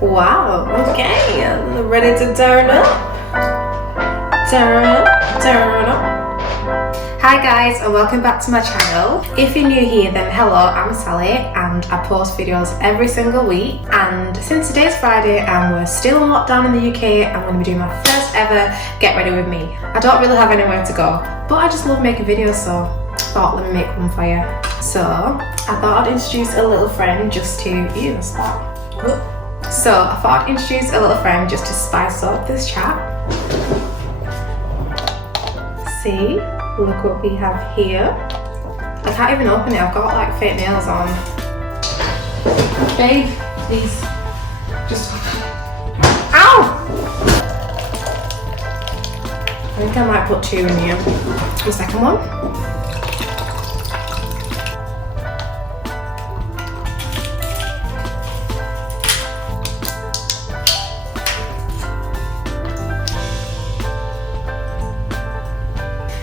Wow, okay, I'm ready to turn up. Turn up, turn up. Hi guys, and welcome back to my channel. If you're new here, then hello, I'm Sally and I post videos every single week. And since today's Friday and we're still in lockdown in the UK, I'm going to be doing my first ever Get Ready With Me. I don't really have anywhere to go, but I just love making videos, so I thought let me make one for you. So I thought I'd introduce a little friend just to, So I thought I'd introduce a little friend just to spice up this chat. See, look what we have here. I can't even open it, I've got like fake nails on. Babe, please, just ow! I think I might put 2 in here. The second one.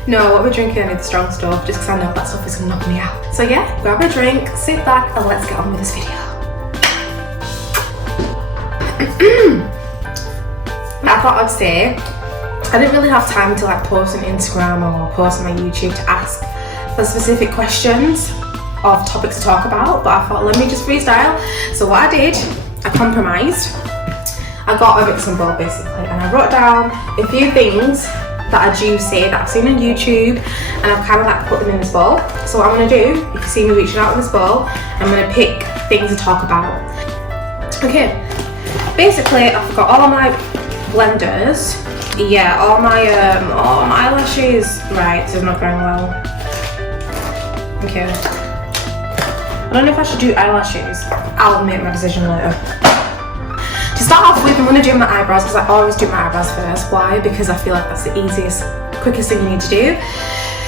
No, what we're drinking, I need the strong stuff, just because I know that stuff is going to knock me out. So yeah, grab a drink, sit back, and let's get on with this video. I thought I'd say, I didn't really have time to like post on Instagram or post on my YouTube to ask for specific questions of topics to talk about, but I thought let me just freestyle. So what I did, I compromised. I got a mix and bowl basically, and I wrote down a few things that I do say that I've seen on YouTube, and I've kind of like put them in this bowl. So what I'm going to do, if you see me reaching out with this bowl, I'm going to pick things to talk about. Okay, basically I've got all of my blenders, yeah, all my eyelashes, right, this is not going well. Okay, I don't know if I should do eyelashes, I'll make my decision later. To start off with, I'm going to do my eyebrows because I always do my eyebrows first. Why? Because I feel like that's the easiest, quickest thing you need to do.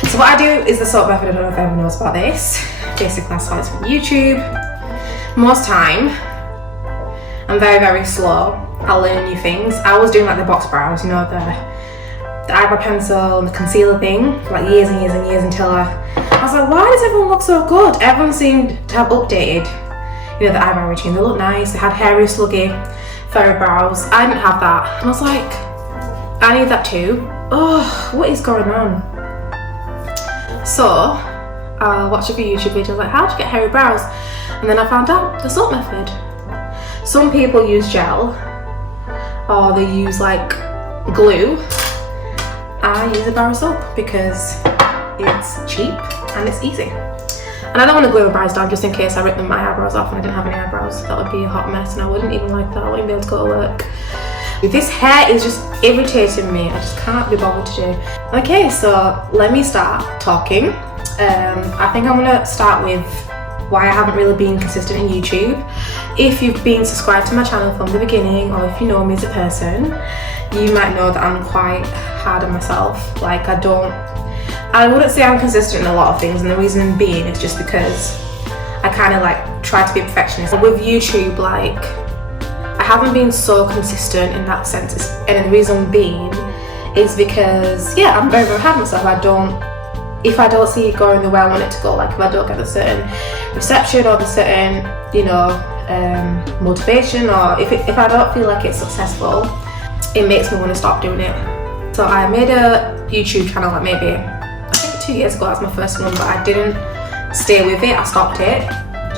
So what I do is the sort method. I don't know if anyone knows about this. Basically, I saw this from YouTube. Most time, I'm very, very slow. I'll learn new things. I was doing like the box brows, you know, the eyebrow pencil and the concealer thing, like years and years and years until I was like, why does everyone look so good? Everyone seemed to have updated, you know, the eyebrow routine. They look nice. They had hairy, sluggy, furry brows. I didn't have that. And I was like, I need that too. Oh, what is going on? So I watched a few YouTube videos like how to get hairy brows, and then I found out the salt method. Some people use gel or they use like glue. I use a bar of soap because it's cheap and it's easy. And I don't want to glue my brows down just in case I ripped my eyebrows off and I didn't have any eyebrows. That would be a hot mess and I wouldn't even like that. I wouldn't be able to go to work. This hair is just irritating me. I just can't be bothered to do. Okay, so let me start talking. I think I'm going to start with why I haven't really been consistent in YouTube. If you've been subscribed to my channel from the beginning, or if you know me as a person, you might know that I'm quite hard on myself. Like I wouldn't say I'm consistent in a lot of things, and the reason being is just because I kind of like try to be a perfectionist. With YouTube, like I haven't been so consistent in that sense, and the reason being is because I'm very, very hard on myself. If I don't see it going the way I want it to go, like if I don't get a certain reception or the certain, you know, motivation, or if I don't feel like it's successful, it makes me want to stop doing it. So I made a YouTube channel like maybe 2 years ago. That was my first one, but I didn't stay with it. I stopped it.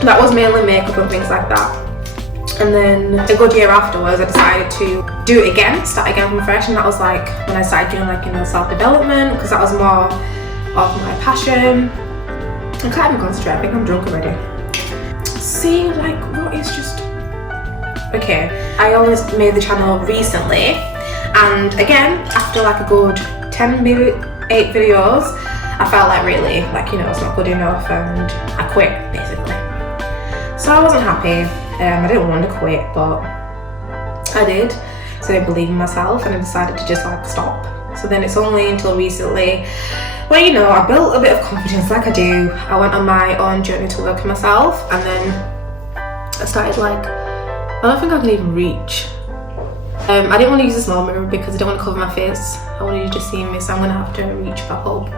That was mainly makeup and things like that. And then a good year afterwards I decided to do it again, start again from fresh, and that was like when I started doing like, you know, self-development, because that was more of my passion. I can't even concentrate, I think I'm drunk already. See, like what is just okay, I always made the channel recently, and again after like a good 10 maybe 8 videos I felt like really, like, you know, it's not good enough, and I quit basically. So I wasn't happy. I didn't want to quit, but I did. So I didn't believe in myself, and I decided to just like stop. So then it's only until recently where, you know, I built a bit of confidence like I do. I went on my own journey to work on myself, and then I started like, I don't think I can even reach. I didn't want to use a small mirror because I don't want to cover my face. I wanted you to see me, so I'm gonna have to reach back up.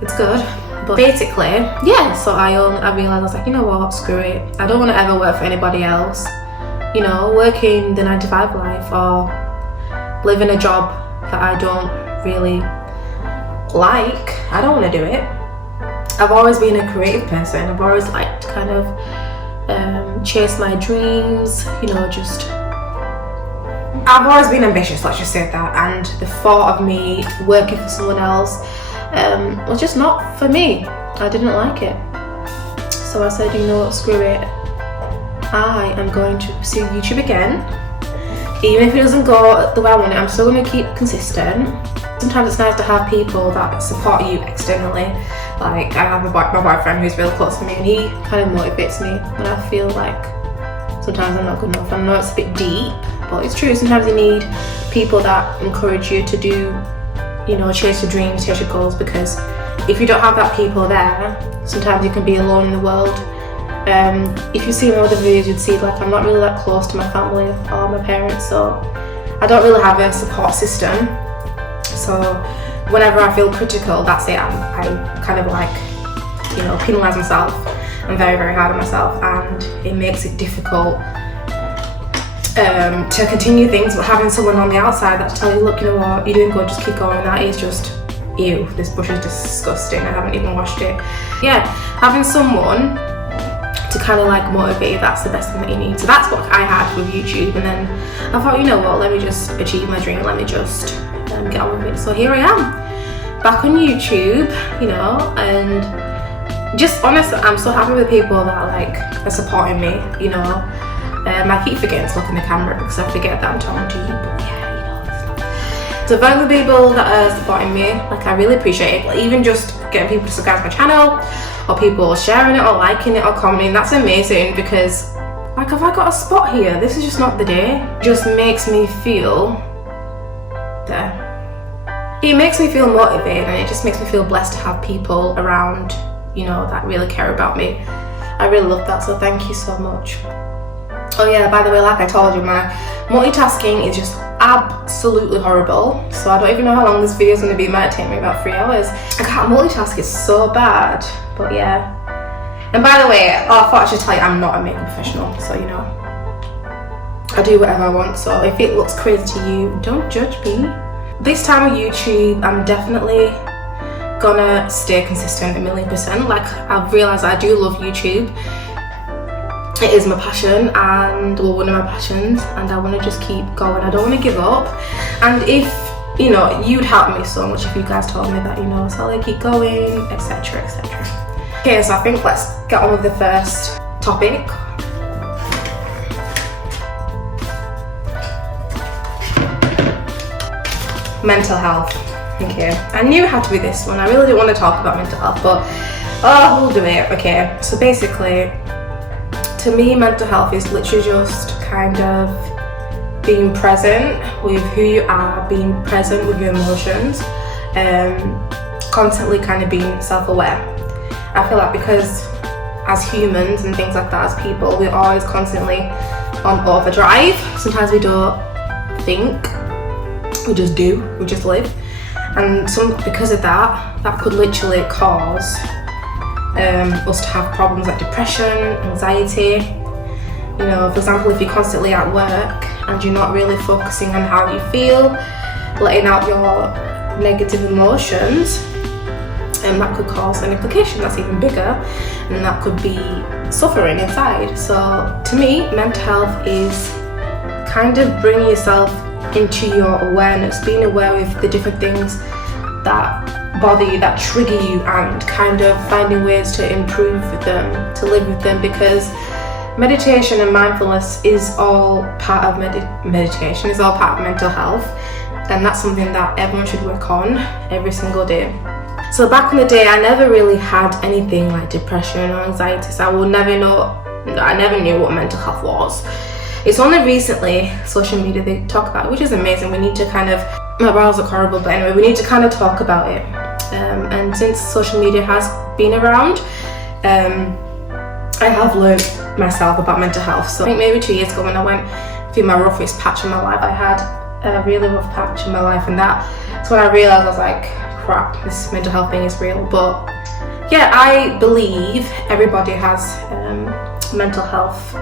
It's good. But basically, yeah, so I realised I was like, you know what, screw it. I don't want to ever work for anybody else. you know, working the 9 to 5 life or living a job that I don't really like. I don't want to do it. I've always been a creative person. I've always liked to kind of chase my dreams, you know, just I've always been ambitious, let's just say that, and the thought of me working for someone else was just not for me. I didn't like it. So I said, you know what, screw it. I am going to pursue YouTube again. Even if it doesn't go the way I want it, I'm still going to keep consistent. Sometimes it's nice to have people that support you externally. Like I have my boyfriend who's really close to me, and he kind of motivates me when I feel like sometimes I'm not good enough. I know it's a bit deep, but it's true. Sometimes you need people that encourage you to do, you know, chase your dreams, chase your goals, because if you don't have that people there, sometimes you can be alone in the world. If you see my other videos, you'd see like I'm not really that close to my family or my parents, so I don't really have a support system. So whenever I feel critical, that's it. I kind of like, you know, penalise myself. I'm very, very hard on myself, and it makes it difficult to continue things. But having someone on the outside that's telling you, look, you know what, you're doing good, just keep going, that is just, ew, this bush is disgusting, I haven't even washed it. Yeah, having someone to kind of like motivate you, that's the best thing that you need. So that's what I had with YouTube, and then I thought, you know what, let me just achieve my dream, let me just get on with it. So here I am, back on YouTube, you know, and just honestly, I'm so happy with people that are supporting me, you know. I keep forgetting to look in the camera because I forget that I'm talking to you, but yeah, you know. So for the people that are supporting me, like, I really appreciate it. Like, even just getting people to subscribe to my channel, or people sharing it, or liking it, or commenting, that's amazing, because like, have I got a spot here? This is just not the day. It just makes me feel there. It makes me feel motivated, and it just makes me feel blessed to have people around, you know, that really care about me. I really love that, so thank you so much. Oh yeah, by the way, like I told you, my multitasking is just absolutely horrible, so I don't even know how long this video is going to be. It might take me about 3 hours. I can't multitask, it's so bad, but yeah. And by the way, I thought I should tell you, I'm not a makeup professional, so you know, I do whatever I want, so if it looks crazy to you, don't judge me. This time with YouTube, I'm definitely gonna stay consistent 1,000,000%. Like, I've realised I do love YouTube. It is my passion, and well, one of my passions, and I want to just keep going. I don't want to give up. And if, you know, you'd help me so much if you guys told me that, you know, Sally, keep going, etc, etc. Okay, so I think let's get on with the first topic. Mental health. Okay, I knew it had to be this one. I really didn't want to talk about mental health, but we'll do it. Okay, so basically, to me, mental health is literally just kind of being present with who you are, being present with your emotions, constantly kind of being self-aware. I feel like because as humans and things like that, as people, we're always constantly on overdrive. Sometimes we don't think, we just do, we just live. And because of that, that could literally cause us to have problems like depression, anxiety. You know, for example, if you're constantly at work and you're not really focusing on how you feel, letting out your negative emotions, and that could cause an implication that's even bigger, and that could be suffering inside. So to me, mental health is kind of bringing yourself into your awareness, being aware of the different things that bother you, that trigger you, and kind of finding ways to improve with them, to live with them, because meditation and mindfulness is all part of meditation, is all part of mental health, and that's something that everyone should work on every single day. So back in the day, I never really had anything like depression or anxiety, so I never knew what mental health was. It's only recently social media they talk about it, which is amazing. We need to kind of, my brows look horrible, but anyway, we need to kind of talk about it. And since social media has been around, I have learned myself about mental health. So I think maybe 2 years ago when I went through my roughest patch in my life, I had a really rough patch in my life, and that's when I realised, I was like, crap, this mental health thing is real. But yeah, I believe everybody has mental health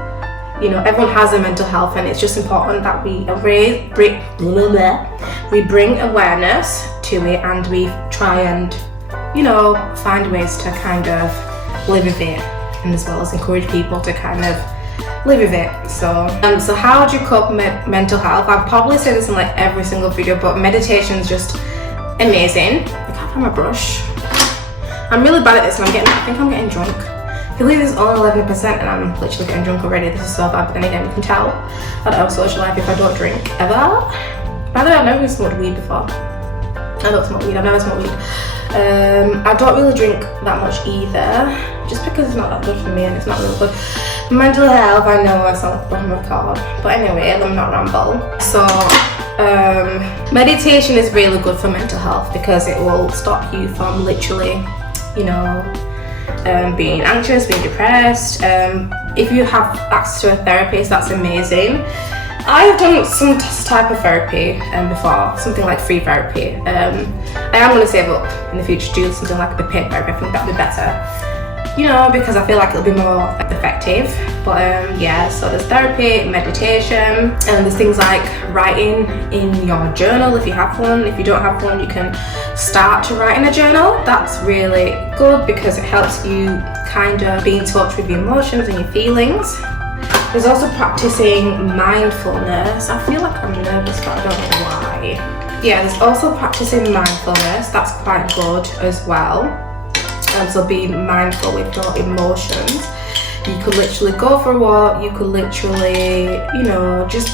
you know, everyone has a mental health, and it's just important that we bring awareness to it, and we try and, you know, find ways to kind of live with it, and as well as encourage people to kind of live with it. So how do you cope with mental health? I'll probably say this in like every single video, but meditation is just amazing. I can't find my brush. I'm really bad at this, and I think I'm getting drunk. I believe this is only 11% and I'm literally getting drunk already. This is so bad, but then again, you can tell I don't have a social life if I don't drink ever. By the way, I've never smoked weed before. I don't smoke weed, I've never smoked weed. I don't really drink that much either, just because it's not that good for me, and it's not really good. Mental health, I know I sound like bottom of card, but anyway, let me not ramble. So, meditation is really good for mental health because it will stop you from literally, you know, being anxious, being depressed. If you have access to a therapist, that's amazing. I've done some type of therapy before, something like free therapy. I am going to save up in the future to do something like a paid therapy. I think that'd be better, you know, because I feel like it'll be more effective. But yeah, so there's therapy, meditation, and there's things like writing in your journal if you have one. If you don't have one, you can start to write in a journal. That's really good because it helps you kind of be in touch with your emotions and your feelings. There's also practicing mindfulness. I feel like I'm nervous, but I don't know why. Yeah, there's also practicing mindfulness. That's quite good as well. So being mindful with your emotions. You could literally go for a walk. You could literally, you know, just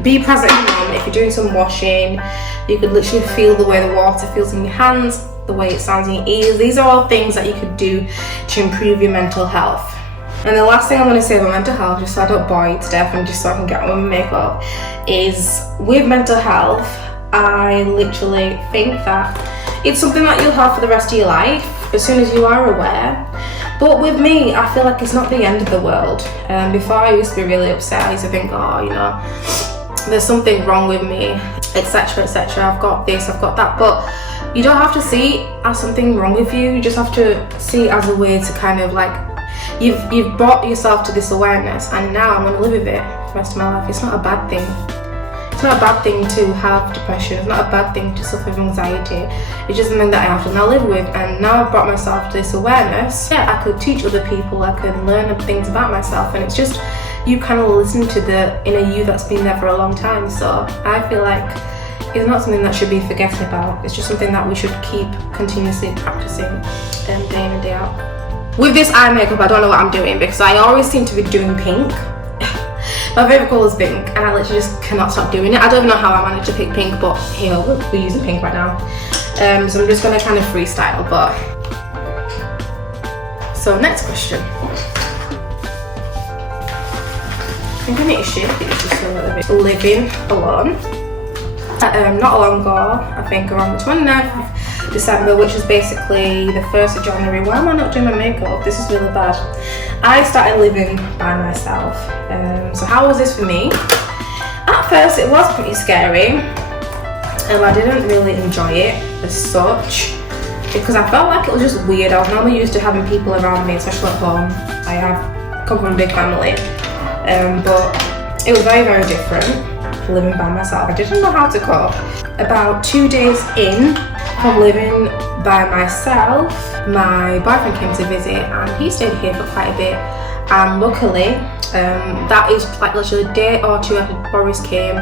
be present in the moment. If you're doing some washing, you could literally feel the way the water feels in your hands, the way it sounds in your ears. These are all things that you could do to improve your mental health. And the last thing I'm going to say about mental health, just so I don't bore you to death and just so I can get on with my makeup, is with mental health, I literally think that it's something that you'll have for the rest of your life as soon as you are aware. But with me, I feel like it's not the end of the world. Before I used to be really upset. I used to think, oh, you know, there's something wrong with me, etc, etc. I've got this, I've got that. But you don't have to see it as something wrong with you. You just have to see it as a way to kind of like, you've brought yourself to this awareness, and now I'm going to live with it for the rest of my life. It's not a bad thing. It's not a bad thing to have depression. It's not a bad thing to suffer from anxiety. It's just something that I have to now live with. And now I've brought myself to this awareness. Yeah, I could teach other people. I could learn things about myself. And it's just you kind of listen to the inner you that's been there for a long time. So I feel like it's not something that should be forgotten about. It's just something that we should keep continuously practicing day in and day out. With this eye makeup, I don't know what I'm doing because I always seem to be doing pink. My favourite colour is pink, and I literally just cannot stop doing it. I don't even know how I managed to pick pink, but here, we're using pink right now. So I'm just going to kind of freestyle, but... So, next question. I think I need to shape it just a little bit. Living alone. Not long ago, I think around the 29th of December, which is basically the 1st of January. Why am I not doing my makeup? This is really bad. I started living by myself. So how was this for me? At first it was pretty scary. I didn't really enjoy it as such because I felt like it was just weird. I was normally used to having people around me, especially at home. I come from a big family, but it was very, very different living by myself. I didn't know how to cope. About 2 days in from living by myself, my boyfriend came to visit and he stayed here for quite a bit, and luckily that is like literally a day or two after Boris came,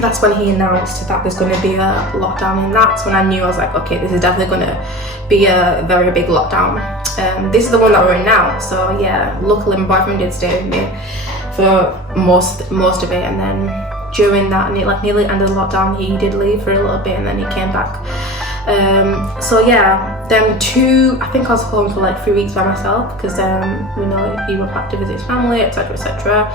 that's when he announced that there's going to be a lockdown, and that's when I knew. I was like, okay, this is definitely going to be a very big lockdown. This is the one that we're in now, so yeah, luckily my boyfriend did stay with me for most of it, and then during that nearly end of the lockdown, he did leave for a little bit and then he came back. So yeah, then I think I was home for like 3 weeks by myself because we know he went back to visit his family, etc, etc.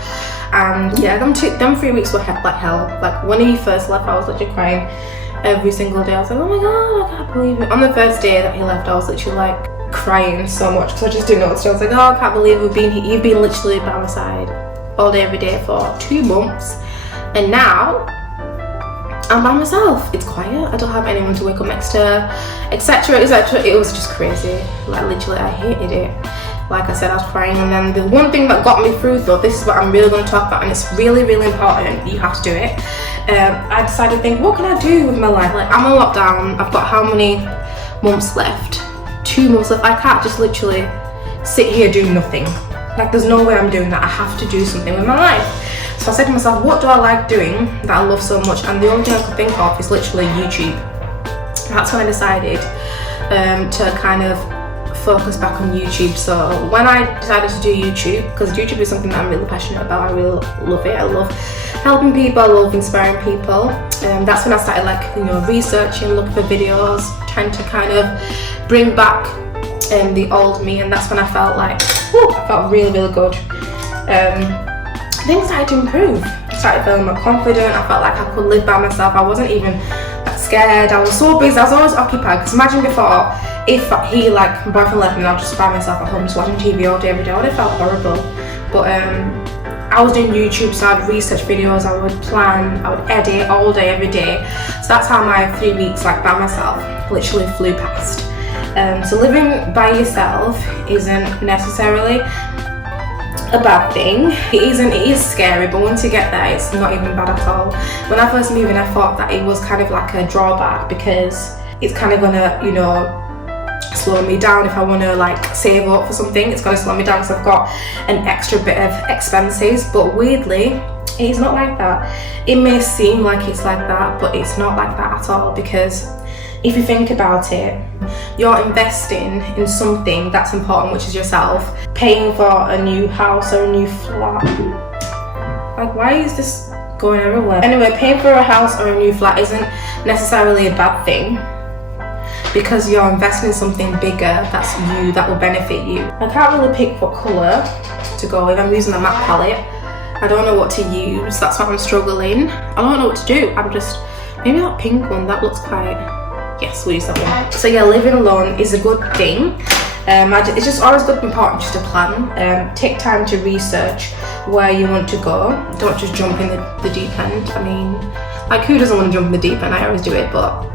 And yeah, them 3 weeks were like hell. Like when he first left, I was literally crying every single day. I was like, oh my god, I can't believe it. On the first day that he left, I was literally like crying so much because I just didn't know what to do. I was like, oh, I can't believe you've been literally by my side all day every day for 2 months, and now I'm by myself. It's quiet. I don't have anyone to wake up next to, etc, etc. It was just crazy. Like literally, I hated it. Like I said, I was crying. And then the one thing that got me through though, this is what I'm really going to talk about, and it's really, really important, you have to do it. I decided to think, what can I do with my life? Like, I'm on lockdown, I've got how many months left? 2 months left. I can't just literally sit here doing nothing. Like, there's no way I'm doing that. I have to do something with my life. So I said to myself, what do I like doing that I love so much? And the only thing I could think of is literally YouTube. That's when I decided to kind of focus back on YouTube. So when I decided to do YouTube, because YouTube is something that I'm really passionate about, I really love it. I love helping people, I love inspiring people. That's when I started, like, you know, researching, looking for videos, trying to kind of bring back the old me, and that's when I felt like, whew, I felt really, really good. Things started to improve. I started feeling more confident. I felt like I could live by myself. I wasn't even that scared. I was so busy. I was always occupied. Because imagine before, if he, like, my boyfriend left me and I was just by myself at home just watching TV all day every day, I would have felt horrible. But I was doing YouTube, so I'd research videos, I would plan, I would edit all day, every day. So that's how my 3 weeks, like, by myself literally flew past. So living by yourself isn't necessarily a bad thing. It is scary, but once you get there, it's not even bad at all. When I first moved in, I thought that it was kind of like a drawback, because it's kind of gonna, you know, slow me down. If I want to, like, save up for something, it's going to slow me down because I've got an extra bit of expenses. But weirdly, it's not like that. It may seem like it's like that, but it's not like that at all, because if you think about it, you're investing in something that's important, which is yourself. Paying for a new house or a new flat. Like, why is this going everywhere? Anyway, paying for a house or a new flat isn't necessarily a bad thing, because you're investing in something bigger that's you, that will benefit you. I can't really pick what colour to go with. I'm using a matte palette. I don't know what to use. That's why I'm struggling. I don't know what to do. I'm just, maybe that pink one, that looks quite, yes, we'll use that one. So yeah, living alone is a good thing. It's just always good and important just to plan. Take time to research where you want to go. Don't just jump in the deep end. I mean, like, who doesn't want to jump in the deep end? I always do it, but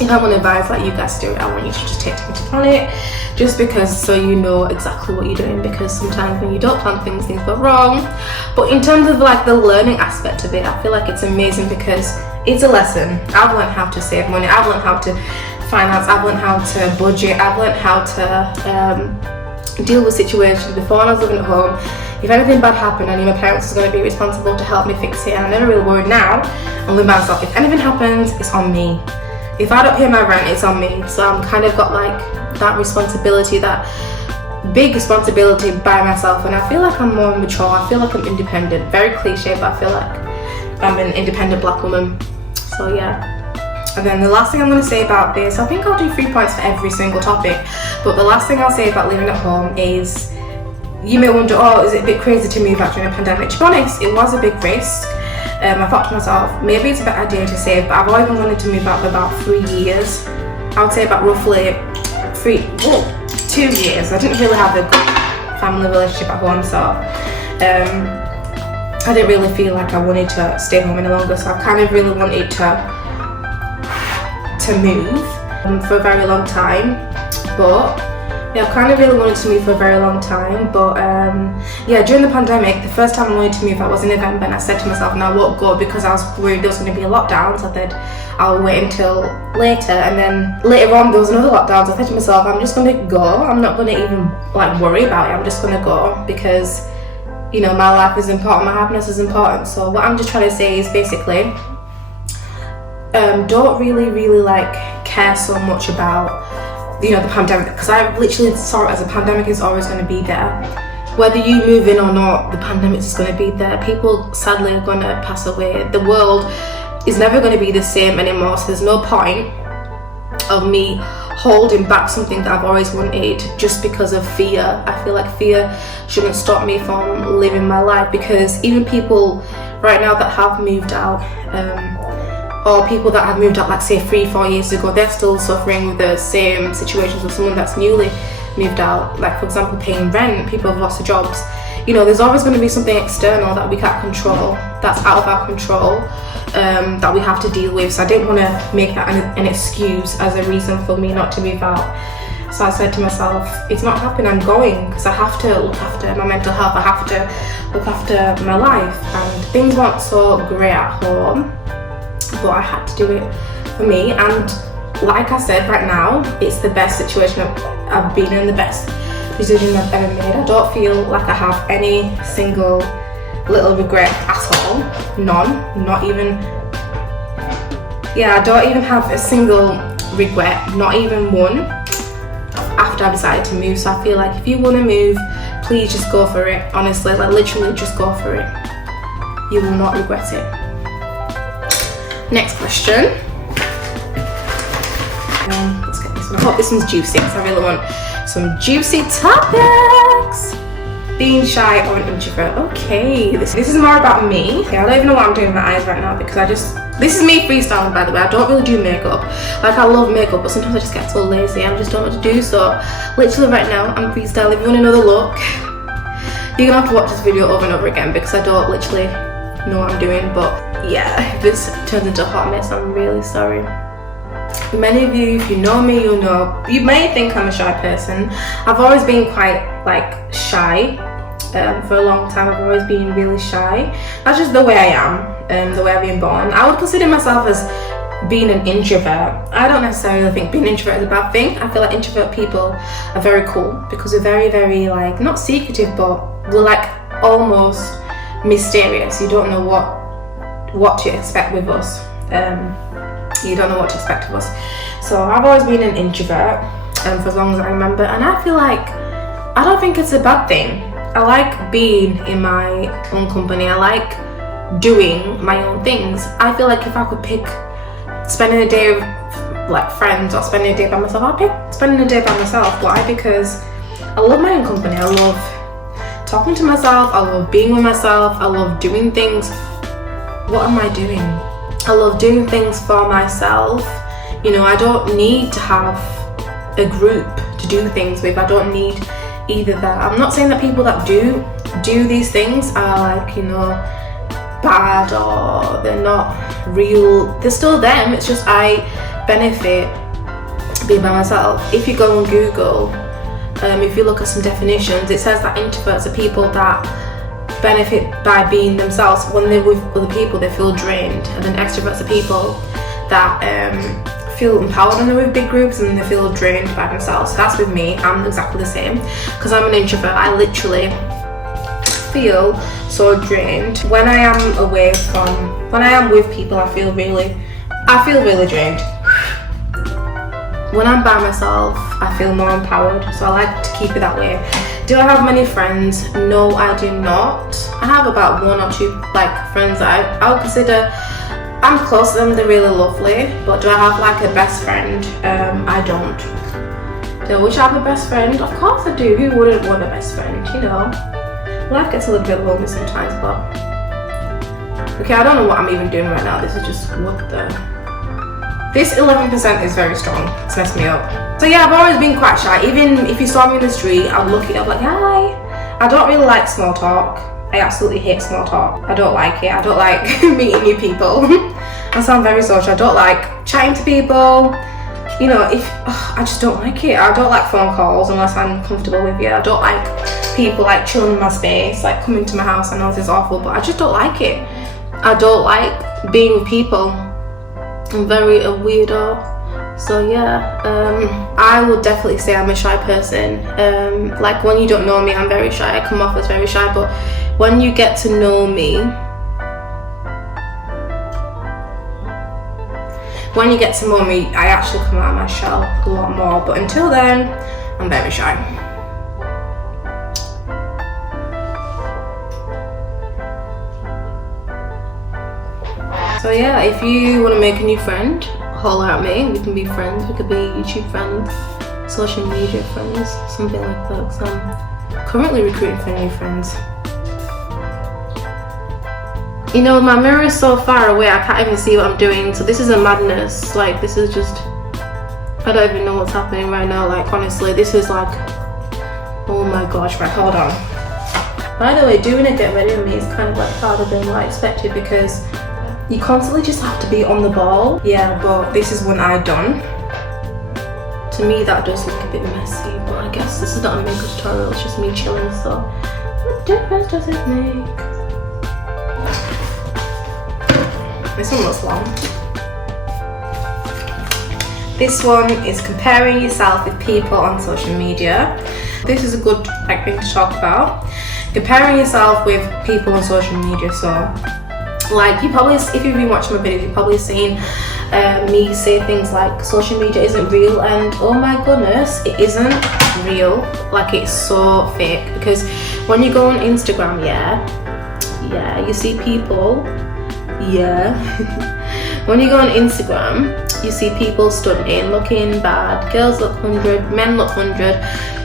if I want to advise that you guys do it, I want you to just take time to plan it, just because, so you know exactly what you're doing, because sometimes when you don't plan things go wrong. But in terms of, like, the learning aspect of it, I feel like it's amazing because it's a lesson. I've learned how to save money, I've learned how to finance, I've learned how to budget, I've learned how to deal with situations. Before, when I was living at home, if anything bad happened, I knew my parents was going to be responsible to help me fix it, and I'm never really worried now. I'm living by myself. If anything happens, it's on me. If I don't pay my rent, it's on me. So I'm kind of got, like, that responsibility, that big responsibility by myself, and I feel like I'm more mature. I feel like I'm independent. Very cliche, but I feel like I'm an independent black woman. So yeah. And then the last thing I'm going to say about this, I think I'll do 3 points for every single topic, but the last thing I'll say about living at home is, you may wonder, oh, is it a bit crazy to move out during a pandemic? To be honest, it was a big risk. I thought to myself, maybe it's a better idea to save, but I've always been wanting to move out for about 3 years. I would say about roughly 2 years. I didn't really have a good family relationship at home, so I didn't really feel like I wanted to stay home any longer, so I kind of really wanted to move for a very long time. But yeah, I kind of really wanted to move for a very long time, but yeah, during the pandemic, the first time I wanted to move out was in November, and I said to myself, no, I won't go, because I was worried there was going to be a lockdown, so I said I'll wait until later. And then later on there was another lockdown, so I said to myself, I'm just going to go. I'm not going to even, like, worry about it. I'm just going to go, because, you know, my life is important, my happiness is important. So what I'm just trying to say is basically, don't really like care so much about, you know, the pandemic, because I literally saw it as a pandemic is always going to be there. Whether you move in or not, the pandemic is going to be there. People sadly are going to pass away. The world is never going to be the same anymore, so there's no point of me holding back something that I've always wanted just because of fear. I feel like fear shouldn't stop me from living my life, because even people right now that have moved out, or people that have moved out, like, say 3-4 years ago, they're still suffering with the same situations as someone that's newly moved out. Like, for example, paying rent, people have lost their jobs. You know, there's always going to be something external that we can't control, that's out of our control, that we have to deal with. So I didn't want to make that an excuse as a reason for me not to move out. So I said to myself, it's not happening, I'm going, because I have to look after my mental health, I have to look after my life. And things weren't so great at home, but I had to do it for me. And like I said, right now, it's the best situation I've been in, the best decision I've ever made. I don't feel like I have any single little regret at all. None, not even, yeah, I don't even have a single regret, not even one, after I decided to move. So I feel like if you want to move, please just go for it. Honestly, like literally just go for it. You will not regret it. Next question. Let's get this one. I hope this one's juicy, because I really want some juicy topics. Being shy or an introvert. Okay, this is more about me. Okay, I don't even know what I'm doing with my eyes right now, because this is me freestyling, by the way. I don't really do makeup. Like, I love makeup, but sometimes I just get so lazy. I just don't know what to do. So literally right now, I'm freestyling. If you want to know the look, you're gonna have to watch this video over and over again, because I don't literally know what I'm doing. But yeah, if this turns into a hot mess, I'm really sorry. Many of you, if you know me, you'll know, you may think I'm a shy person. I've always been quite like shy. For a long time, I've always been really shy. That's just the way I am, the way I've been born. I would consider myself as being an introvert. I don't necessarily think being an introvert is a bad thing. I feel like introvert people are very cool, because we're very, very like, not secretive, but we're like almost mysterious. You don't know what to expect with us. You don't know what to expect of us. So I've always been an introvert for as long as I remember, and I feel like I don't think it's a bad thing. I like being in my own company. I like doing my own things. I feel like if I could pick spending a day with like friends or spending a day by myself, I'll pick spending a day by myself. Why? Because I love my own company. I love talking to myself. I love being with myself. I love doing things. What am I doing? I love doing things for myself. You know, I don't need to have a group to do things with. I don't need either that. I'm not saying that people that do these things are like, you know, bad or they're not real. They're still them. It's just I benefit being by myself. If you go on Google, if you look at some definitions, it says that introverts are people that benefit by being themselves. When they're with other people, they feel drained. And then extroverts are people that feel empowered when they're with big groups, and they feel drained by themselves. So that's with me. I'm exactly the same, because I'm an introvert. I literally feel so drained when I am when I am with people. I feel really drained. When I'm by myself, I feel more empowered. So I like to keep it that way. Do I have many friends? No, I do not. I have about one or two like friends that I would consider, I'm close to them, they're really lovely. But do I have like a best friend? I don't. Do I wish I have a best friend? Of course I do. Who wouldn't want a best friend, you know? Life gets a little bit lonely sometimes, but okay, I don't know what I'm even doing right now. This is just this 11% is very strong. It's messed me up. So yeah, I've always been quite shy. Even if you saw me in the street, I'd look it up like, hi. I don't really like small talk. I absolutely hate small talk. I don't like it. I don't like meeting new people. I sound very social. I don't like chatting to people. You know, I just don't like it. I don't like phone calls unless I'm comfortable with you. I don't like people like chilling in my space, like coming to my house. I know this is awful, but I just don't like it. I don't like being with people. I'm very a weirdo. So yeah, I would definitely say I'm a shy person. Like when you don't know me, I'm very shy. I come off as very shy, but when you get to know me, I actually come out of my shell a lot more. But until then, I'm very shy. So yeah, if you want to make a new friend, holler at me. We can be friends. We could be YouTube friends, social media friends, something like that. So I'm currently recruiting for new friends. You know, my mirror is so far away, I can't even see what I'm doing. So this is a madness. Like, this is just, I don't even know what's happening right now. Like, honestly, this is like, oh my gosh. Right, hold on. By the way, doing a get ready with me is kind of like harder than what I expected, because you constantly just have to be on the ball. Yeah, but this is when I done. to me that does look a bit messy, but I guess this is not a makeup tutorial, it's just me chilling, so what difference does it make? This one looks long. This one is comparing yourself with people on social media. This is a good thing to talk about. Comparing yourself with people on social media. So, like, you probably, if you've been watching my videos, you've probably seen me say things like social media isn't real, and oh my goodness, it isn't real. Like, it's so fake, because when you go on Instagram, yeah, you see people, when you go on Instagram, you see people stunting, looking bad, girls look 100, men look 100,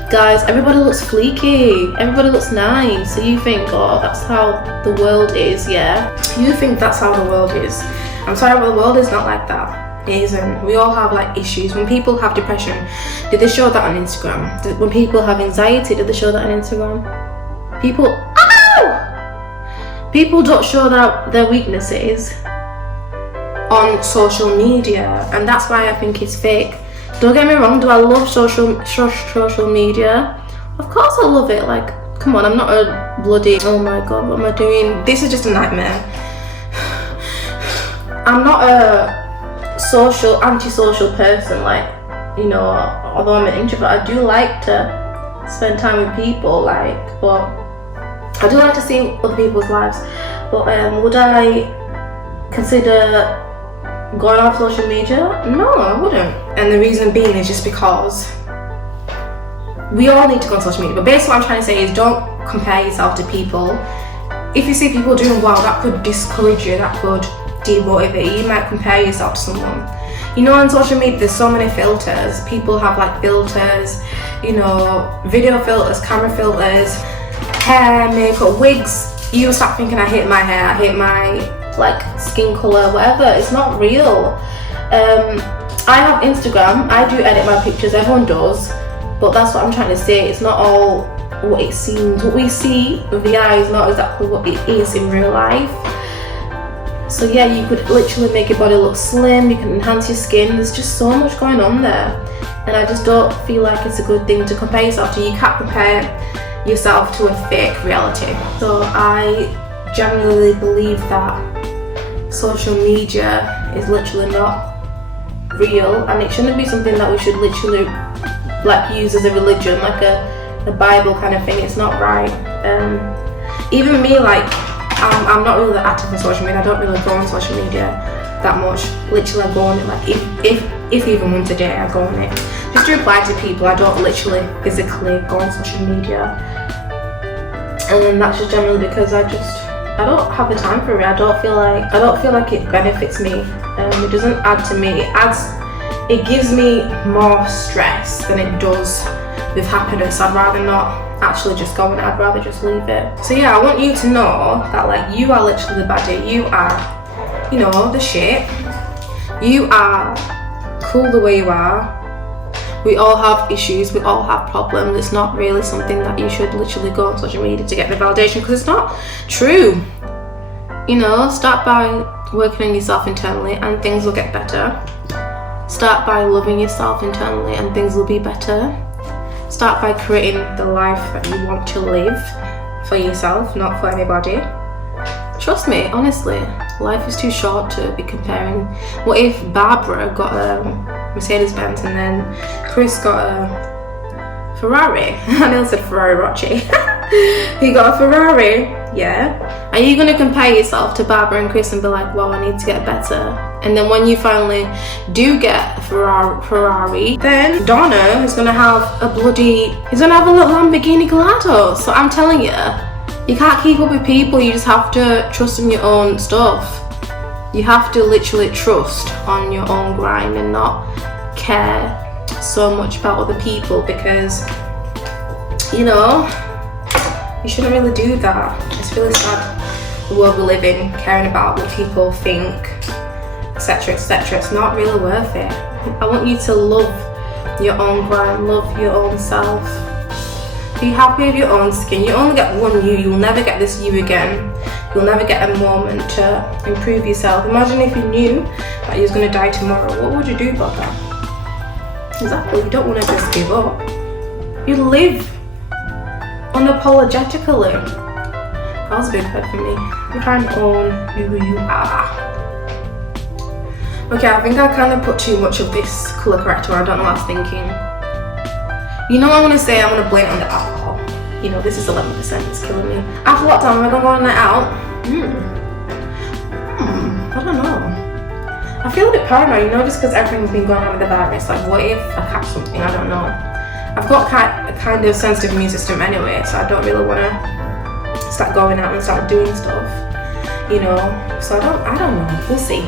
guys, everybody looks fleeky, everybody looks nice, so you think, oh, that's how the world is, yeah? You think that's how the world is. I'm sorry, but the world is not like that. It isn't. We all have like issues. When people have depression, did they show that on Instagram? When people have anxiety, did they show that on Instagram? People don't show their weaknesses on social media, and that's why I think it's fake. Don't get me wrong, do I love social media? Of course I love it. Like, come on, I'm not a bloody, oh my god, what am I doing? This is just a nightmare. I'm not a antisocial person, like, you know, although I'm an introvert, I do like to spend time with people, like, but I do like to see other people's lives, but would I consider going off social media? No, I wouldn't. And the reason being is just because we all need to go on social media. But basically what I'm trying to say is, don't compare yourself to people. If you see people doing well, that could discourage you, that could demotivate you. You might compare yourself to someone. You know, on social media there's so many filters. People have like filters, you know, video filters, camera filters, hair, makeup, wigs. You start thinking, I hate my hair, I hate my like skin color, whatever. It's not real. I have Instagram, I do edit my pictures, everyone does, but that's what I'm trying to say. It's not all what it seems. What we see with the eye is not exactly what it is in real life. So yeah, you could literally make your body look slim, you can enhance your skin, there's just so much going on there, and I just don't feel like it's a good thing to compare yourself to. You can't compare yourself to a fake reality. So I genuinely believe that social media is literally not real, and it shouldn't be something that we should literally like use as a religion, like a Bible kind of thing. It's not right. Even me, like, I'm not really active on social media. I don't really go on social media that much. Literally I go on it like if even once a day I go on it just to reply to people. I don't literally physically go on social media, and that's just generally because I don't have the time for it. I don't feel like it benefits me. It doesn't add to me. It gives me more stress than it does with happiness. I'd rather not actually just go on it. I'd rather just leave it. So yeah, I want you to know that, like, you are literally the baddie. You are, you know, the shit. You are cool the way you are. We all have issues, we all have problems. It's not really something that you should literally go on social media to get the validation, because it's not true. You know, start by working on yourself internally and things will get better. Start by loving yourself internally and things will be better. Start by creating the life that you want to live for yourself, not for anybody. Trust me, honestly, life is too short to be comparing. What if Barbara got a Mercedes-Benz and then Chris got a Ferrari? I nearly said Ferrari Roche. He got a Ferrari, yeah? Are you going to compare yourself to Barbara and Chris and be like, wow, I need to get better? And then when you finally do get a Ferrari, then Donna is going to have a little Lamborghini Gallardo. So I'm telling you, you can't keep up with people. You just have to trust in your own stuff. You have to literally trust on your own grind and not care so much about other people, because, you know, you shouldn't really do that. It's really sad, the world we live in, caring about what people think, etc, etc. It's not really worth it. I want you to love your own grind, love your own self. Be happy with your own skin. You only get one you. You'll never get this you again. You'll never get a moment to improve yourself. Imagine if you knew that you was going to die tomorrow. What would you do about that? Exactly, you don't want to just give up. You live unapologetically. That was a big word for me. You trying to own who you are. Okay, I think I kind of put too much of this colour corrector. I don't know what I was thinking. You know what I'm going to say? I'm going to blame it on the alcohol. You know, this is 11%, it's killing me. After lockdown, am I going to go on a night out? I don't know. I feel a bit paranoid, you know, just because everything's been going on with the virus. Like, what if I catch something? I don't know. I've got a kind of sensitive immune system anyway, so I don't really want to start going out and start doing stuff, you know. So I don't know. We'll see.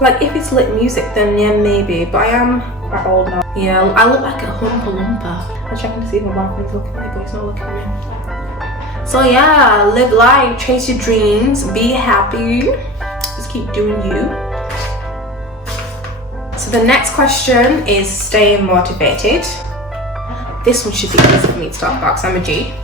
Like, if it's lit music, then yeah, maybe. But I am quite old now. Yeah, I look like a Oompa Loompa. I'm checking to see if my boyfriend's looking at me, but he's not looking at me. So yeah, live life, chase your dreams, be happy. Just keep doing you. So the next question is staying motivated. This one should be easy for me to talk about because I'm a G.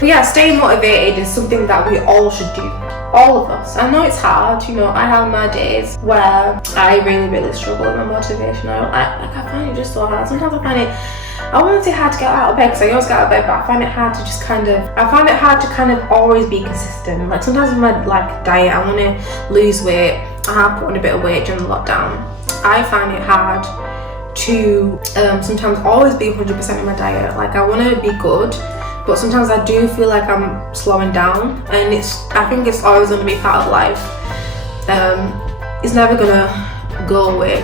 But yeah, staying motivated is something that we all should do. All of us. I know it's hard, you know, I have my days where I really struggle with my motivation. I find it just so hard. Sometimes I find it, I wouldn't say hard to get out of bed because I always get out of bed, but I find it hard to just I find it hard to kind of always be consistent. Like sometimes with my diet, I want to lose weight. I have put on a bit of weight during the lockdown. I find it hard to sometimes always be 100% in my diet. Like I want to be good, but sometimes I do feel like I'm slowing down, and I think it's always going to be part of life. It's never going to go away.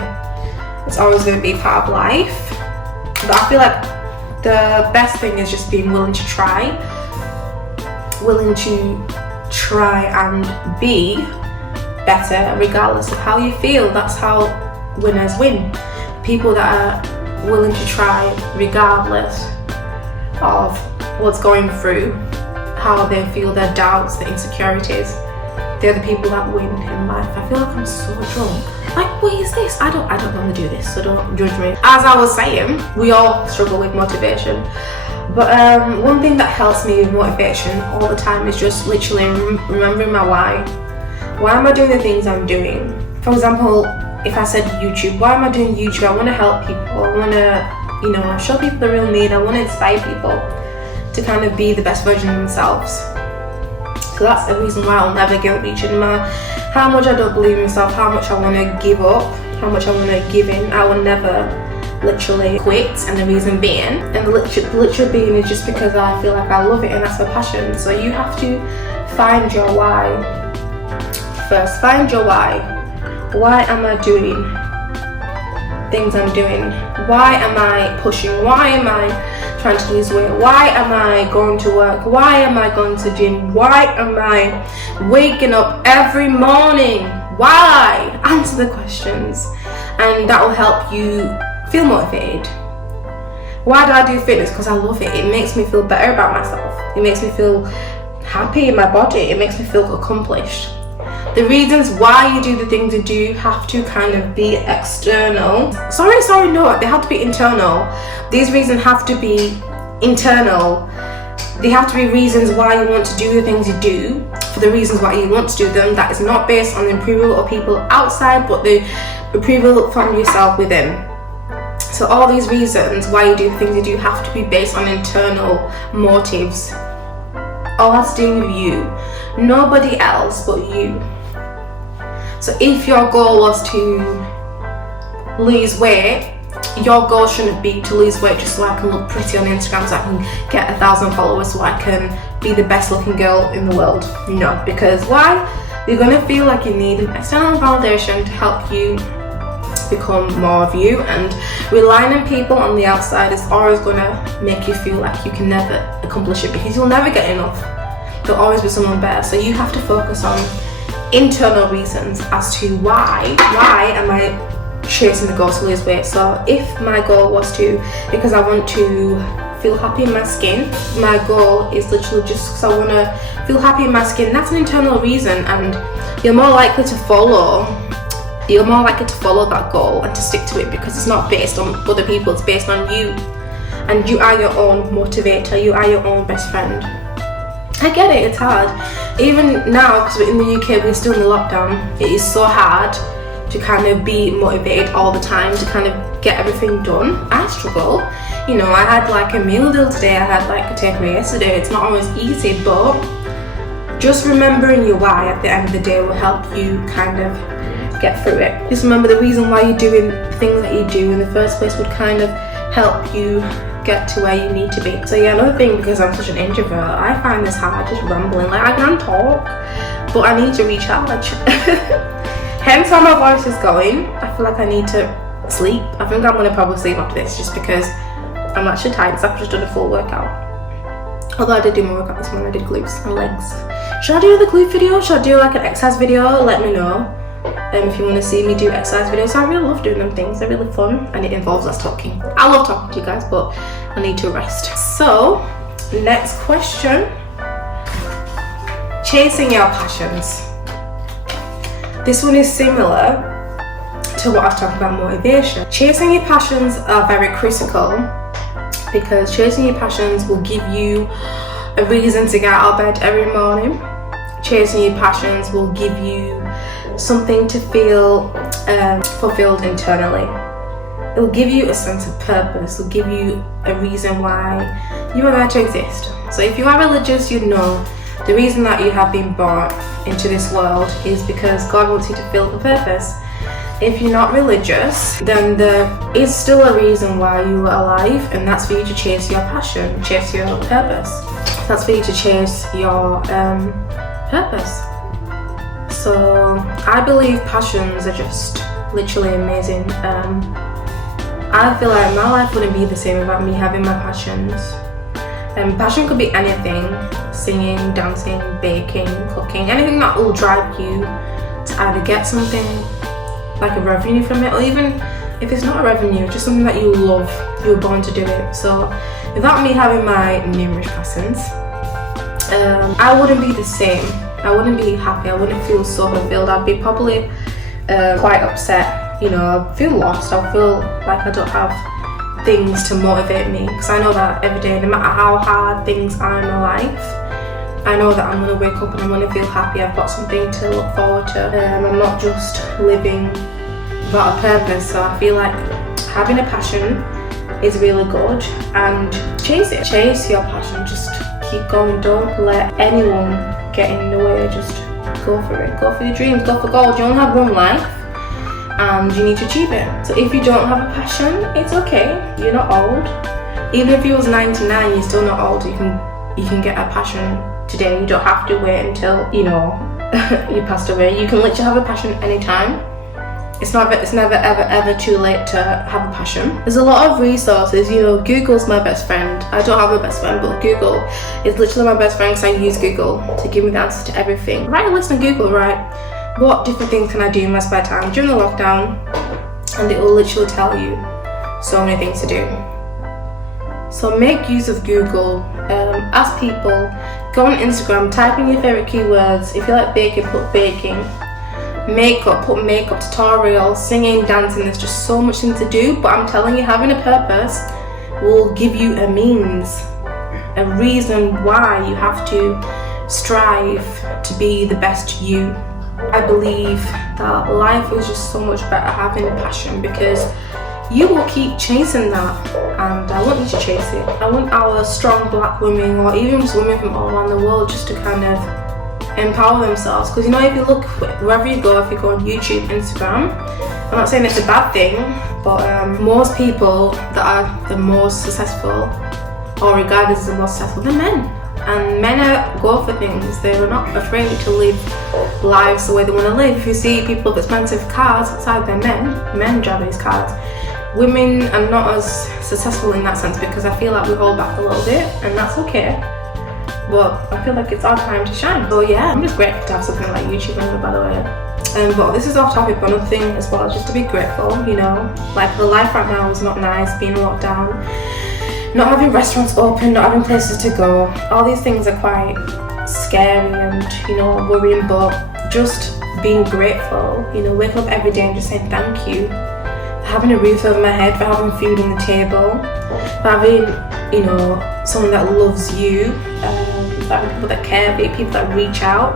It's always going to be part of life. But I feel like the best thing is just being willing to try and be better regardless of how you feel. That's how winners win. People that are willing to try regardless of what's going through, how they feel, their doubts, their insecurities, they're the people that win in life. I feel like I'm so drunk. Like, what is this? I don't normally do this, so don't judge me. As I was saying, we all struggle with motivation. But one thing that helps me with motivation all the time is just literally remembering my why. Why am I doing the things I'm doing? For example, if I said YouTube, why am I doing YouTube? I want to help people. I want to, you know, show people the real me. I want to inspire people to kind of be the best version of themselves. So that's the reason why I'll never give up reaching how much I don't believe in myself, how much I want to give up, how much I want to give in. I will never literally quit, and the reason being, and the literal being is just because I feel like I love it and that's my passion. So you have to find your why first. Find your why. Why am I doing things I'm doing? Why am I pushing? Why am I trying to lose weight? Why am I going to work? Why am I going to gym? Why am I waking up every morning? Why? Answer the questions, and that will help you feel motivated. Why do I do fitness? Because I love it. It makes me feel better about myself. It makes me feel happy in my body. It makes me feel accomplished. The reasons why you do the things you do have to kind of be external. No, they have to be internal. These reasons have to be internal. They have to be reasons why you want to do the things you do, for the reasons why you want to do them. That is not based on the approval of people outside, but the approval from yourself within. So all these reasons why you do the things you do have to be based on internal motives. All has to do with you. Nobody else but you. So if your goal was to lose weight, your goal shouldn't be to lose weight just so I can look pretty on Instagram, so I can get 1,000 followers, so I can be the best looking girl in the world. No, because why? You're gonna feel like you need an external validation to help you become more of you, and relying on people on the outside is always gonna make you feel like you can never accomplish it, because you'll never get enough. There'll always be someone better. So you have to focus on internal reasons as to why am I chasing the goal to lose weight. So if my goal was because I want to feel happy in my skin, my goal is literally just because I want to feel happy in my skin, that's an internal reason, and you're more likely to follow that goal and to stick to it, because it's not based on other people, it's based on you, and you are your own motivator, you are your own best friend. I get it, it's hard. Even now, because we're in the UK, we're still in the lockdown, it is so hard to kind of be motivated all the time to kind of get everything done. I struggle. You know, I had like a meal deal today, I had like a takeaway yesterday. It's not always easy, but just remembering your why at the end of the day will help you kind of get through it. Just remember the reason why you're doing things that you do in the first place would kind of help you get to where you need to be. So yeah, another thing, because I'm such an introvert, I find this hard just rambling. Like, I can talk, but I need to recharge. Hence how my voice is going. I feel like I need to sleep. I think I'm gonna probably sleep after this just because I'm actually tired because I've just done a full workout. Although I did do my workout this morning, I did glutes and legs. Should I do the glute video? Should I do like an exercise video? Let me know. If you want to see me do exercise videos. I really love doing them things. They're really fun and it involves us talking. I love talking to you guys, but I need to rest. So, next question. Chasing your passions. This one is similar to what I've talked about motivation. Chasing your passions are very critical because chasing your passions will give you a reason to get out of bed every morning. Chasing your passions will give you something to feel fulfilled internally. It will give you a sense of purpose. It will give you a reason why you are there to exist. So if you are religious, you know the reason that you have been born into this world is because God wants you to feel the purpose. If you're not religious, then there is still a reason why you are alive, and that's for you to chase your passion, chase your purpose. That's for you to chase your purpose. So I believe passions are just literally amazing. I feel like my life wouldn't be the same without me having my passions. Passion could be anything: singing, dancing, baking, cooking, anything that will drive you to either get something like a revenue from it, or even if it's not a revenue, just something that you love, you're born to do it. So without me having my numerous passions, I wouldn't be the same. I wouldn't be happy. I wouldn't feel so fulfilled. I'd be probably quite upset. You know, I'd feel lost. I'd feel like I don't have things to motivate me, because I know that every day, no matter how hard things are in my life, I know that I'm going to wake up and I'm going to feel happy. I've got something to look forward to. I'm not just living without a purpose. So I feel like having a passion is really good, and chase it. Chase your passion. Just keep going. Don't let anyone get in the way. Just go for it. Go for your dreams. Go for gold. You only have one life and you need to achieve it. So if you don't have a passion, it's okay. You're not old. Even if you was 99, you're still not old. You can get a passion today. You don't have to wait until, you know, you passed away. You can literally have a passion anytime. It's never ever too late to have a passion. There's a lot of resources, you know. Google's my best friend. I don't have a best friend, but Google is literally my best friend because I use Google to give me the answers to everything. Write a list on Google, right? What different things can I do in my spare time during the lockdown? And it will literally tell you so many things to do. So make use of Google. Ask people. Go on Instagram, type in your favourite keywords. If you like baking, put baking. Makeup, put makeup tutorials, singing, dancing. There's just so much things to do, but I'm telling you, having a purpose will give you a means, a reason why you have to strive to be the best you. I believe that life is just so much better having a passion, because you will keep chasing that, and I want you to chase it. I want our strong black women, or even just women from all around the world, just to kind of empower themselves. Because, you know, if you look wherever you go, if you go on YouTube, Instagram, I'm not saying it's a bad thing, but most people that are the most successful, or regarded as the most successful, they're men. And men go for things. They're not afraid to live lives the way they want to live. If you see people with expensive cars outside, they're men drive these cars. Women are not as successful in that sense, because I feel like we hold back a little bit, and that's okay. But I feel like it's our time to shine. So yeah, I'm just grateful to have something like YouTube on me, by the way. But this is off topic, but another thing as well, just to be grateful, you know. Like, the life right now is not nice, being locked down, not having restaurants open, not having places to go. All these things are quite scary and, you know, worrying, but just being grateful, you know, waking up every day and just saying thank you. For having a roof over my head, for having food on the table, for having, you know, someone that loves you, for having people that care, people that reach out,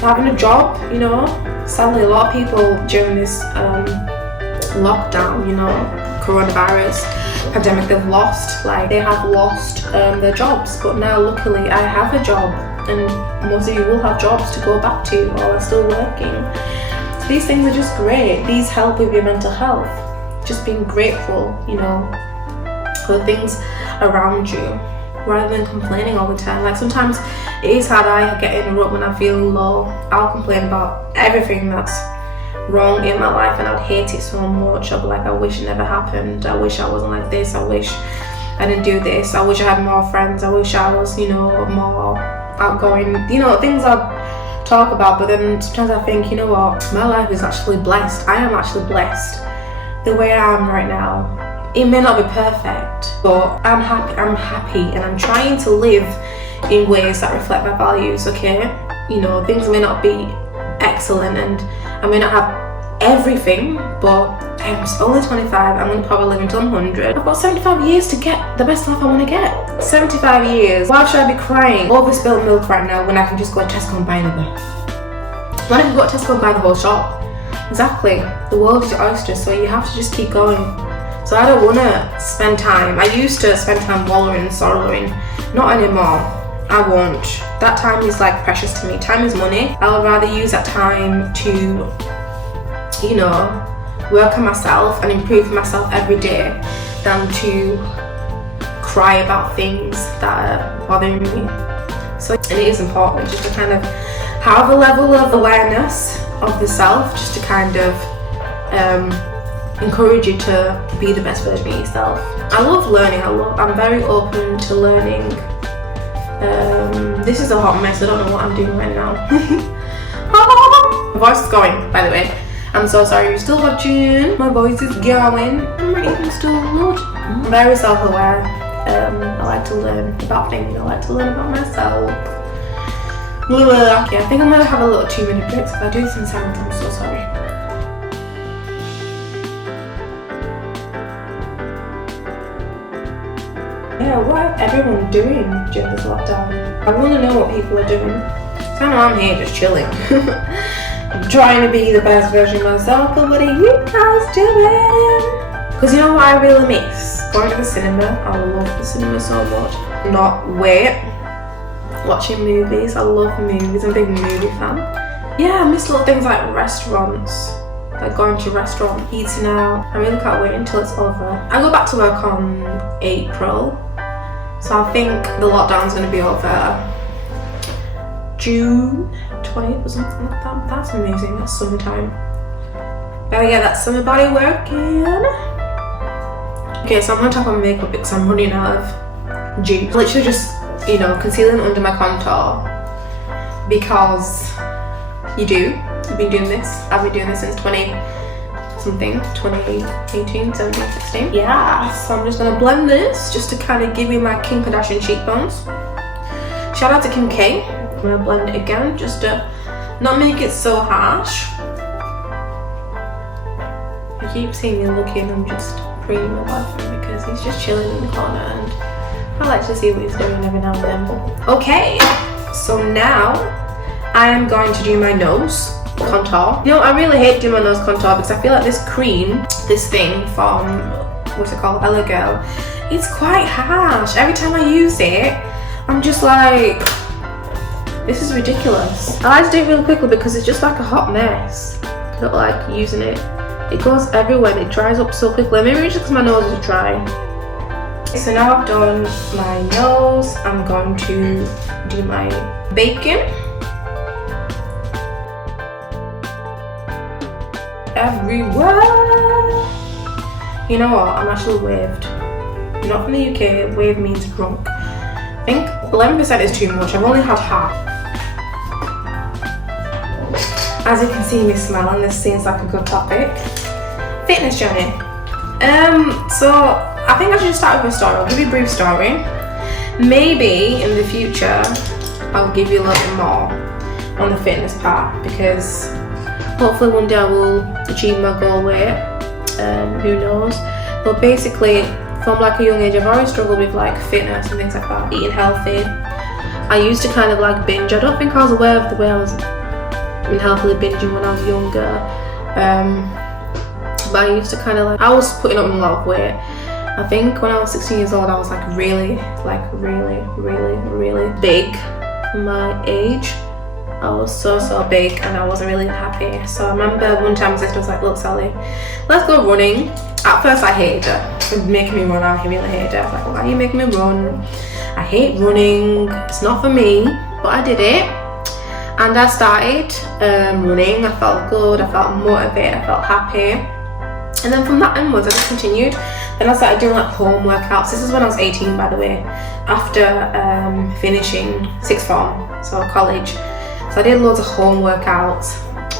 for having a job, you know, sadly a lot of people during this lockdown, you know, coronavirus pandemic, they have lost their jobs. But now luckily I have a job, and most of you will have jobs to go back to or are still working. So these things are just great. These help with your mental health. Just being grateful, you know, for the things around you, rather than complaining all the time. Like sometimes it is hard. I get in a rut when I'm feeling low. I'll complain about everything that's wrong in my life, and I'd hate it so much. I'll be like, I wish it never happened. I wish I wasn't like this. I wish I didn't do this. I wish I had more friends. I wish I was, you know, more outgoing. You know, things I'd talk about. But then sometimes I think, you know what? My life is actually blessed. I am actually blessed the way I am right now. It may not be perfect, but I'm happy, and I'm trying to live in ways that reflect my values, okay? You know, things may not be excellent, and I may not have everything, but I'm only 25. I'm going to probably live until I'm 100. I've got 75 years to get the best life I want to get. 75 years. Why should I be crying over spilled milk right now when I can just go to Tesco and buy another? When I can go to Tesco and buy the whole shop? Exactly. The world is your oyster, so you have to just keep going. So I don't want to spend time. I used to spend time wallowing and sorrowing. Not anymore. I won't. That time is like precious to me. Time is money. I would rather use that time to, you know, work on myself and improve myself every day than to cry about things that are bothering me. So, and it is important just to kind of have a level of awareness of the self, just to kind of encourage you to be the best version of yourself. I love learning. I'm very open to learning. This is a hot mess. I don't know what I'm doing right now. My voice is going, by the way. I'm so sorry you're still watching. My voice is going. I'm not even still watching. I'm very self-aware. I like to learn about things. I like to learn about myself. Okay, I think I'm gonna have a little 2-minute break. If I do this in silence, I'm so sorry. Yeah, what is everyone doing during this lockdown? I want to know what people are doing. So I know I'm here just chilling. I'm trying to be the best version of myself, but what are you guys doing? Because you know what I really miss? Going to the cinema. I love the cinema so much. Not wait. Watching movies. I love movies. I'm a big movie fan. Yeah, I miss little things like restaurants. Like going to a restaurant, eating out. I really can't wait until it's over. I go back to work on April. So I think the lockdown's going to be over June 20th or something like that. That's amazing. That's summertime. Gotta get that summer body working. Okay, so I'm going to tap on makeup because I'm running out of juice. Literally just, you know, concealing under my contour because you do. I've been doing this. I've been doing this since 2018, 17, 16. Yeah, so I'm just gonna blend this just to kind of give you my Kim Kardashian cheekbones. Shout out to Kim K. I'm gonna blend it again just to not make it so harsh. I keep seeing me looking. I'm just preening my boyfriend because he's just chilling in the corner, and I like to see what he's doing every now and then. Okay, so now I am going to do my nose contour. You know, I really hate doing my nose contour because I feel like this cream, this thing from, what's it called, Ella Girl, it's quite harsh. Every time I use it, I'm just like, this is ridiculous. I like to do it really quickly because it's just like a hot mess. I don't like using it. It goes everywhere and it dries up so quickly. Maybe it's just because my nose is dry. So now I've done my nose, I'm going to do my bacon. Everywhere. You know what? I'm actually waved. I'm not from the UK. Wave means drunk. I think 11% is too much. I've only had half. As you can see me smiling, this seems like a good topic. Fitness journey. So I think I should start with a story. I'll give you a brief story. Maybe in the future I'll give you a little bit more on the fitness part because hopefully one day I will achieve my goal weight, who knows. But basically, from like a young age, I've always struggled with like fitness and things like that, eating healthy. I used to kind of like binge. I don't think I was aware of the way I was unhealthily binging when I was younger. But I used to kind of like, I was putting on a lot of weight. I think when I was 16 years old, I was like really big for my age. I was so big and I wasn't really happy. So I remember one time my sister was like, look Sally, let's go running. At first I hated her for making me run. I really hated her. I was like, why are you making me run? I hate running, it's not for me. But I did it and I started running. I felt good, I felt motivated, I felt happy. And then from that onwards I just continued. Then I started doing like home workouts. This is when I was 18, by the way, after finishing sixth form, so college. So I did loads of home workouts.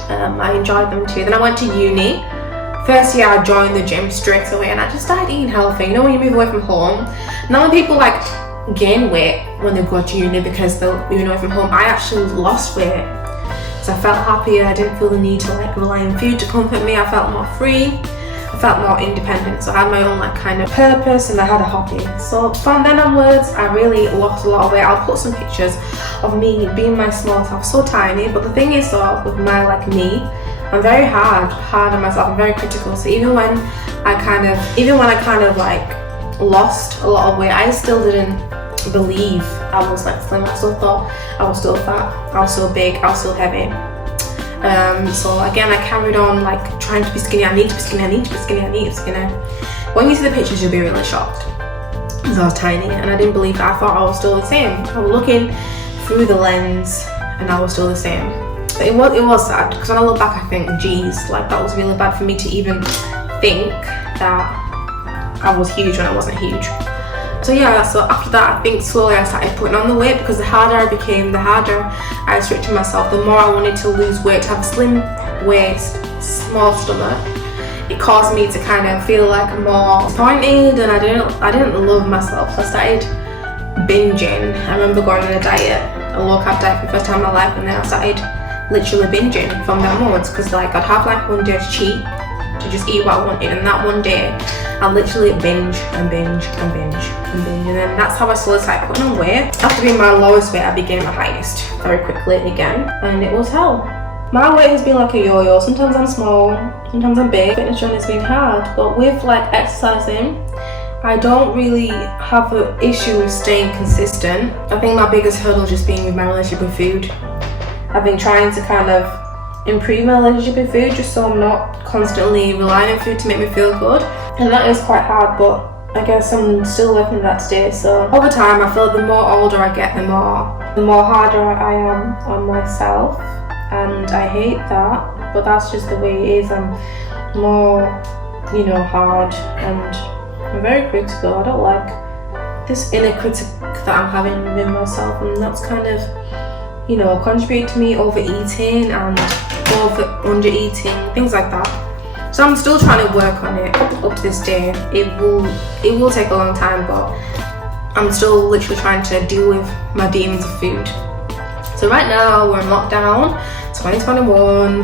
I enjoyed them too. Then I went to uni. First year I joined the gym straight away and I just started eating healthy. You know, when you move away from home, none of people like gain weight when they go to uni because they're moving away from home. I actually lost weight because I felt happier. I didn't feel the need to like rely on food to comfort me. I felt more free. I felt more independent, so I had my own like kind of purpose and I had a hobby. So from then onwards I really lost a lot of weight. I'll put some pictures of me being my small self, so tiny. But the thing is though, with my like me, I'm very hard on myself. I'm very critical. So even when I kind of like lost a lot of weight, I still didn't believe I was like slim. I still thought I was still fat, I was still big, I was still heavy. So again, I carried on like trying to be skinny. I need to be skinny, I need to be skinny, I need to be skinny. When you see the pictures, you'll be really shocked. Because I was tiny and I didn't believe that. I thought I was still the same. I was looking through the lens and I was still the same. But it was sad, because when I look back I think, geez, like that was really bad for me to even think that I was huge when I wasn't huge. So yeah, so after that I think slowly I started putting on the weight, because the harder I became, the harder I restricted myself, the more I wanted to lose weight, to have a slim waist, small stomach. It caused me to kind of feel like more disappointed and I didn't love myself. So I started binging. I remember going on a diet, a low carb diet for the first time in my life, and then I started literally binging from then onwards, because like I'd have like one day's cheat to just eat what I wanted, and that one day I literally binge, and then that's how I slowly started putting on weight. After being my lowest weight, I became my highest very quickly again, and it was hell. My weight has been like a yo-yo. Sometimes I'm small, sometimes I'm big. Fitness journey has been hard, but with like exercising, I don't really have an issue with staying consistent. I think my biggest hurdle just being with my relationship with food. I've been trying to kind of improve my relationship with food just so I'm not constantly relying on food to make me feel good. And that is quite hard, but I guess I'm still working on that today. So over time, I feel like the more older I get, the more harder I am on myself. And I hate that, but that's just the way it is. I'm more, hard, and I'm very critical. I don't like this inner critic that I'm having within myself, and that's kind of, contribute to me overeating and under-eating, things like that. So I'm still trying to work on it up to this day. It will take a long time, but I'm still literally trying to deal with my demons of food. So right now we're in lockdown, 2021.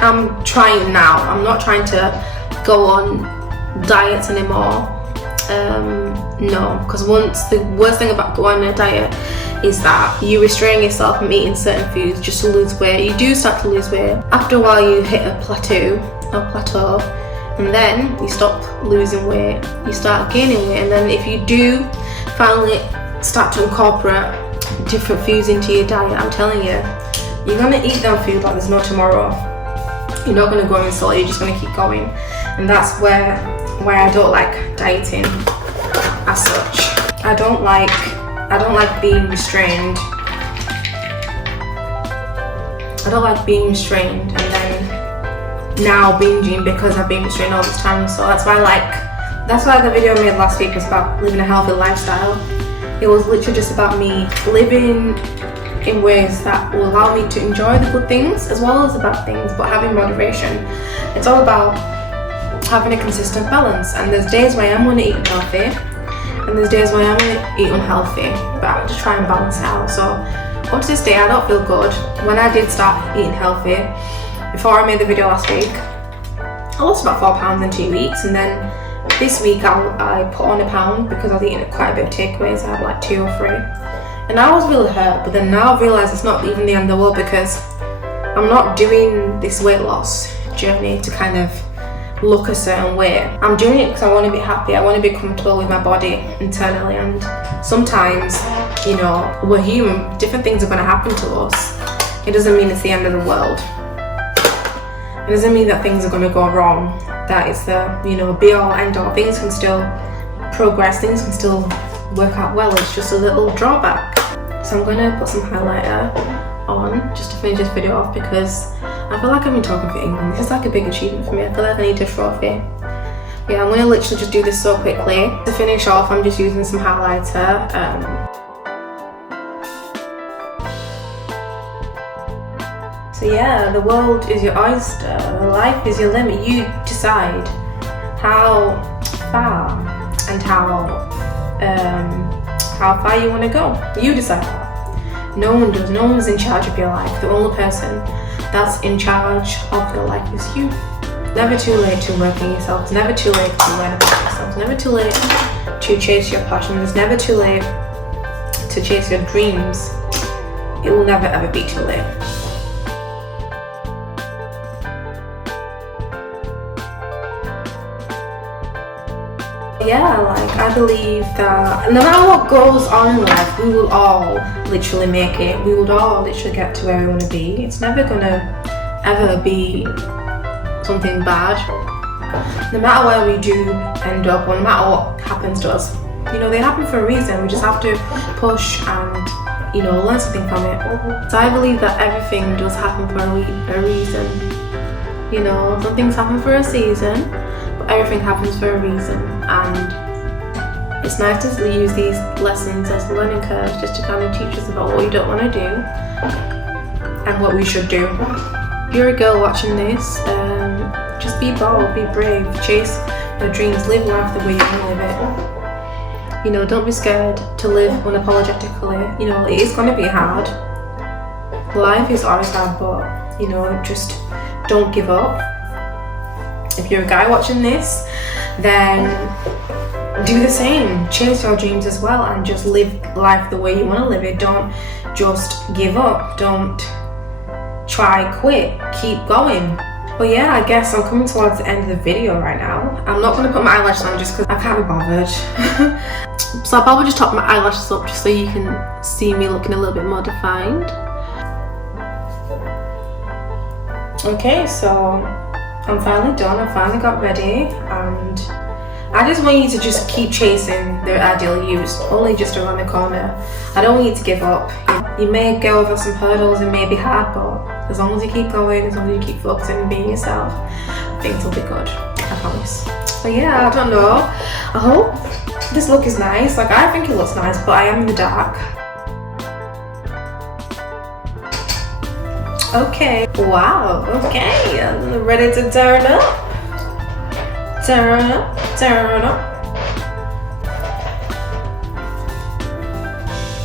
I'm trying now. I'm not trying to go on diets anymore. No, because the worst thing about going on a diet is that you restrain yourself from eating certain foods just to lose weight. You do start to lose weight. After a while you hit a plateau, and then you stop losing weight, you start gaining weight. And then if you do finally start to incorporate different foods into your diet, I'm telling you, you're going to eat that food like there's no tomorrow. You're not going to go insult, you're just going to keep going. And that's where I don't like dieting as such. I don't like being restrained. I don't like being restrained and then now binging because I've been restrained all this time. So that's why the video I made last week was about living a healthy lifestyle. It was literally just about me living in ways that will allow me to enjoy the good things as well as the bad things, but having moderation. It's all about having a consistent balance, and there's days where I'm going to eat healthy and there's days where I'm going to eat unhealthy, but I just try and balance it out. So up to this day I don't feel good. When I did start eating healthy, before I made the video last week, I lost about 4 pounds in 2 weeks, and then this week I put on a pound because I was eating quite a bit of takeaways. I had like 2 or 3, And I was really hurt, but then now I realise it's not even the end of the world, because I'm not doing this weight loss journey to kind of look a certain way. I'm doing it because I want to be happy, I want to be comfortable with my body internally, and sometimes, you know, we're human, different things are going to happen to us. It doesn't mean it's the end of the world. It doesn't mean that things are going to go wrong, that it's the, you know, be all end all. Things can still progress, things can still work out well. It's just a little drawback. So I'm going to put some highlighter on just to finish this video off, because I feel like I've been talking for England. This is like a big achievement for me. I feel like I need a trophy. Yeah, I'm going to literally just do this so quickly. To finish off, I'm just using some highlighter. So yeah, the world is your oyster, life is your limit. You decide how far and how far you want to go. You decide that. No one does. No one's in charge of your life. The only person that's in charge of your life is you. Never too late to work on yourself. It's never too late to learn about yourself. It's never too late to chase your passion. It's never too late to chase your dreams. It will never ever be too late. Yeah, like I believe that no matter what goes on in life, we will all literally make it. We would all literally get to where we want to be. It's never gonna ever be something bad. No matter where we do end up, or no matter what happens to us, you know, they happen for a reason. We just have to push and, you know, learn something from it. So I believe that everything does happen for a reason. You know, some things happen for a season, but everything happens for a reason. And it's nice to use these lessons as learning curves just to kind of teach us about what you don't want to do and what we should do. If you're a girl watching this, just be bold, be brave, chase your dreams, live life the way you want to live it. You know, don't be scared to live unapologetically. You know, it is going to be hard. Life is always hard, but, you know, just don't give up. If you're a guy watching this, then do the same. Chase your dreams as well and just live life the way you want to live it. Don't just give up. Don't try quit. Keep going. But yeah, I guess I'm coming towards the end of the video right now. I'm not going to put my eyelashes on just because I can't be bothered. So I'll probably just top my eyelashes up just so you can see me looking a little bit more defined. Okay, so I'm finally done. I finally got ready, and I just want you to just keep chasing the ideal you. It's only just around the corner. I don't want you to give up. You may go over some hurdles, it may be hard, but as long as you keep going, as long as you keep focusing on being yourself, things will be good, I promise. But yeah, I don't know. I hope this look is nice. Like, I think it looks nice, but I am in the dark. Okay, wow, okay, I'm ready to turn up. Turn up, turn up.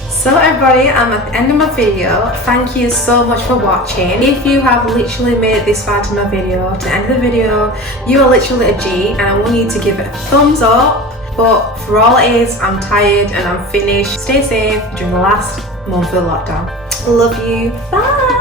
So everybody, I'm at the end of my video. Thank you so much for watching. If you have literally made it this far to my video, to the end of the video, you are literally a G, and I want you to give it a thumbs up. But for all it is, I'm tired and I'm finished. Stay safe during the last month of the lockdown. Love you, bye.